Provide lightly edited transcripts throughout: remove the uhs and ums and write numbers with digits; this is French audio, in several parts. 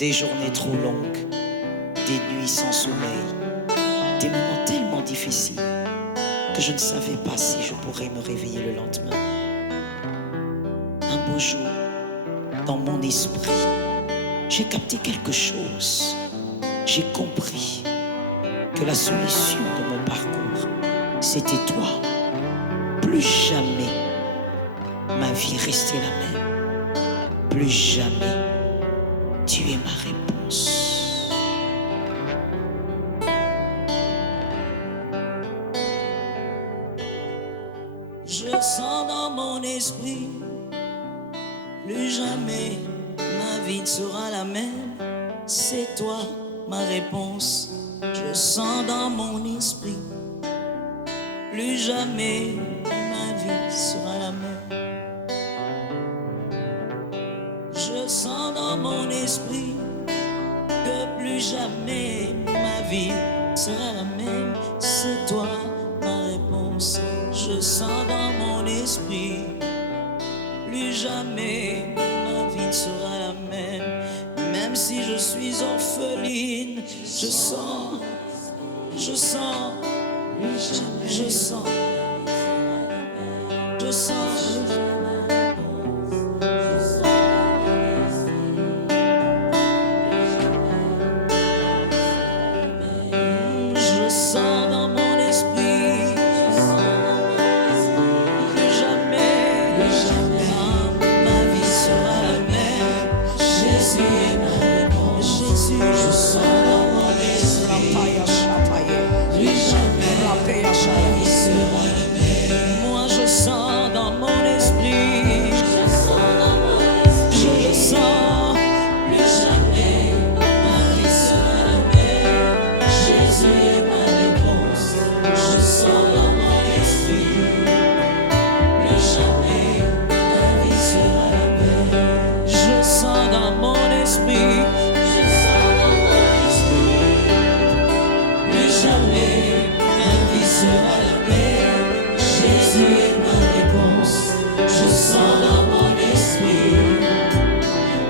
Des journées trop longues, des nuits sans sommeil, des moments tellement difficiles que je ne savais pas si je pourrais me réveiller le lendemain. Un beau jour, dans mon esprit, j'ai capté quelque chose. J'ai compris que la solution de mon parcours, c'était toi. Plus jamais ma vie restait la même. Plus jamais tu es ma réponse. Je sens dans mon esprit, plus jamais ma vie ne sera la même. C'est toi ma réponse. Je sens dans mon esprit, plus jamais ma vie sera la même. Je sens dans mon esprit que plus jamais ma vie sera la même. C'est toi ma réponse. Je sens dans mon esprit, plus jamais ma vie ne sera la même. Même si je suis orpheline, je sens, je sens, je sens, je sens. Je sens dans mon esprit, plus jamais ma vie sera la même. Jésus est ma réponse. Jésus, je sens dans mon esprit, plus jamais ma vie sera la même. Moi je sens dans mon esprit, je le sens, plus jamais ma vie sera la même. Jésus est ma réponse. Je sens dans mon esprit, plus jamais ma vie sera la même. Je sens dans mon esprit, plus jamais ma vie sera la même. Jésus est ma réponse. Je sens dans mon esprit,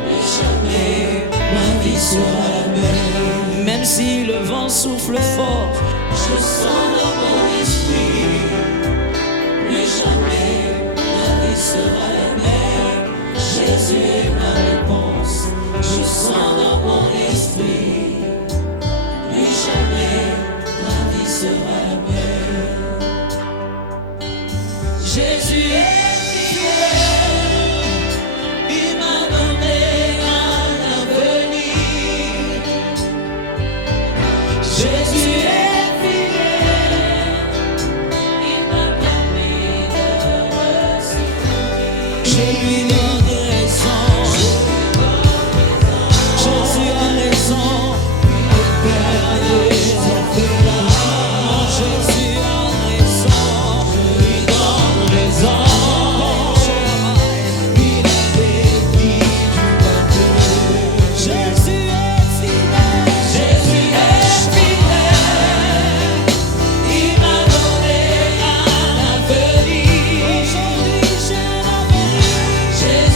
plus jamais ma vie sera la même. Même si le vent souffle fort, je sens dans mon esprit, plus jamais ma vie sera la même. Jésus est ma réponse. Je sens dans mon esprit, plus jamais ma vie sera la même. Jésus est fidèle, il m'a donné un avenir. Jésus est fidèle, il m'a permis de ressusciter. Je lui donne raison, Jésus a raison, le Père a des affaires. Jésus a raison, je lui donne raison. Il avait dit du bateau. Jésus est fidèle, Jésus est fidèle, il m'a donné un avenir. Aujourd'hui j'ai un avenir.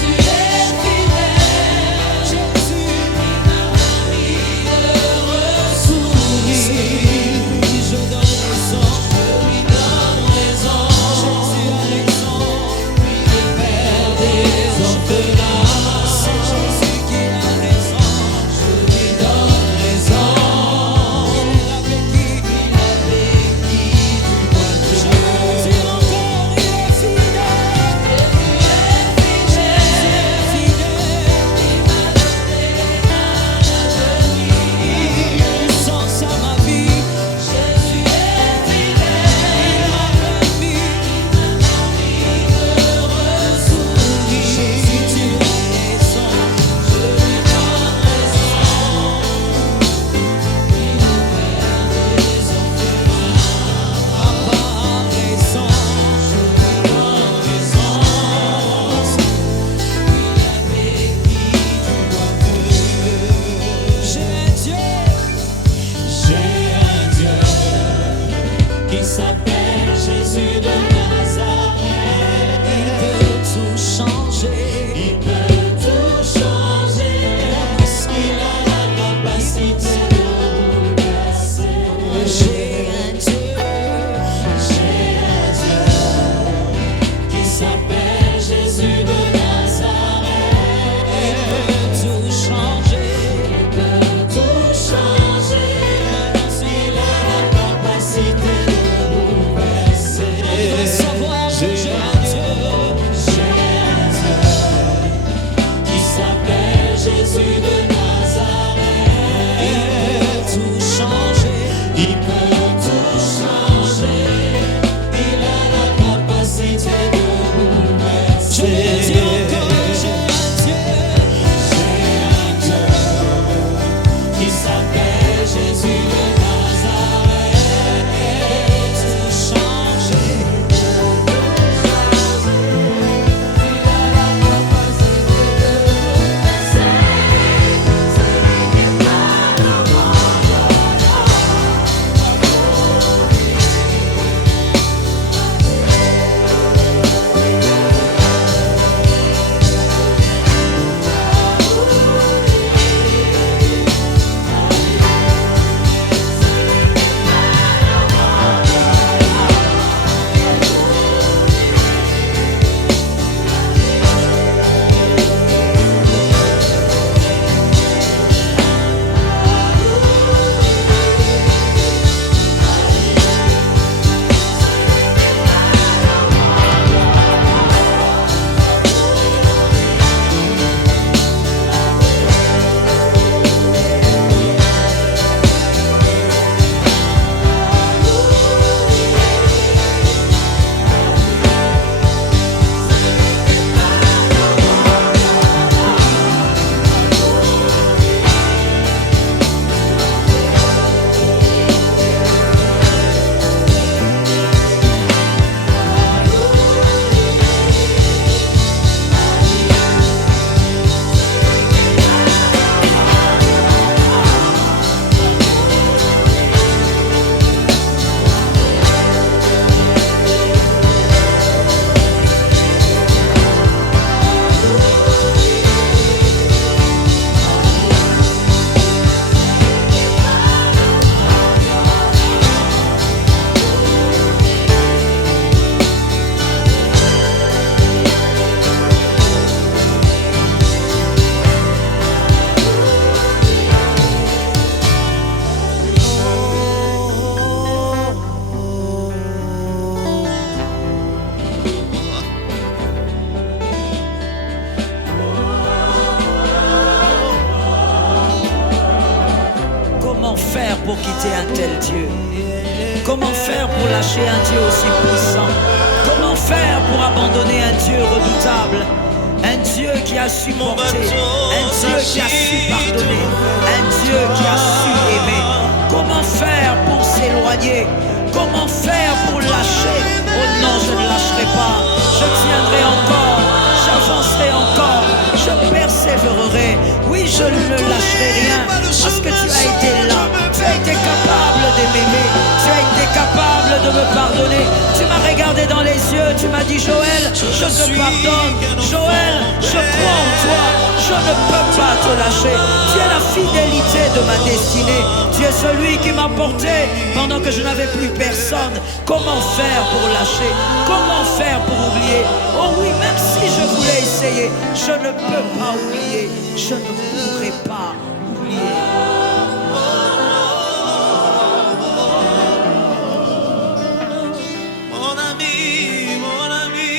pour quitter un tel Dieu? Comment faire pour lâcher un Dieu aussi puissant? Comment faire pour abandonner un Dieu redoutable? Un Dieu qui a su porter, un Dieu qui a su pardonner, un Dieu qui a su aimer. Comment faire pour s'éloigner? Comment faire pour lâcher? Oh non, je ne lâcherai pas. Je tiendrai encore, j'avancerai encore, je persévérerai. Oui, je ne lâcherai rien parce que tu as été là. Tu as été capable de m'aimer. Tu as été capable de me pardonner. Tu m'as regardé dans les yeux. Tu m'as dit, Joël, je te pardonne. Joël, je crois en toi. Je ne peux pas te lâcher. Tu es la fidélité de ma destinée. Tu es celui qui m'a porté pendant que je n'avais plus personne. Comment faire pour lâcher? Comment faire pour oublier? Oh oui, même si je voulais essayer, je ne peux pas oublier. Je ne pourrai pas oublier. Mon ami, mon ami.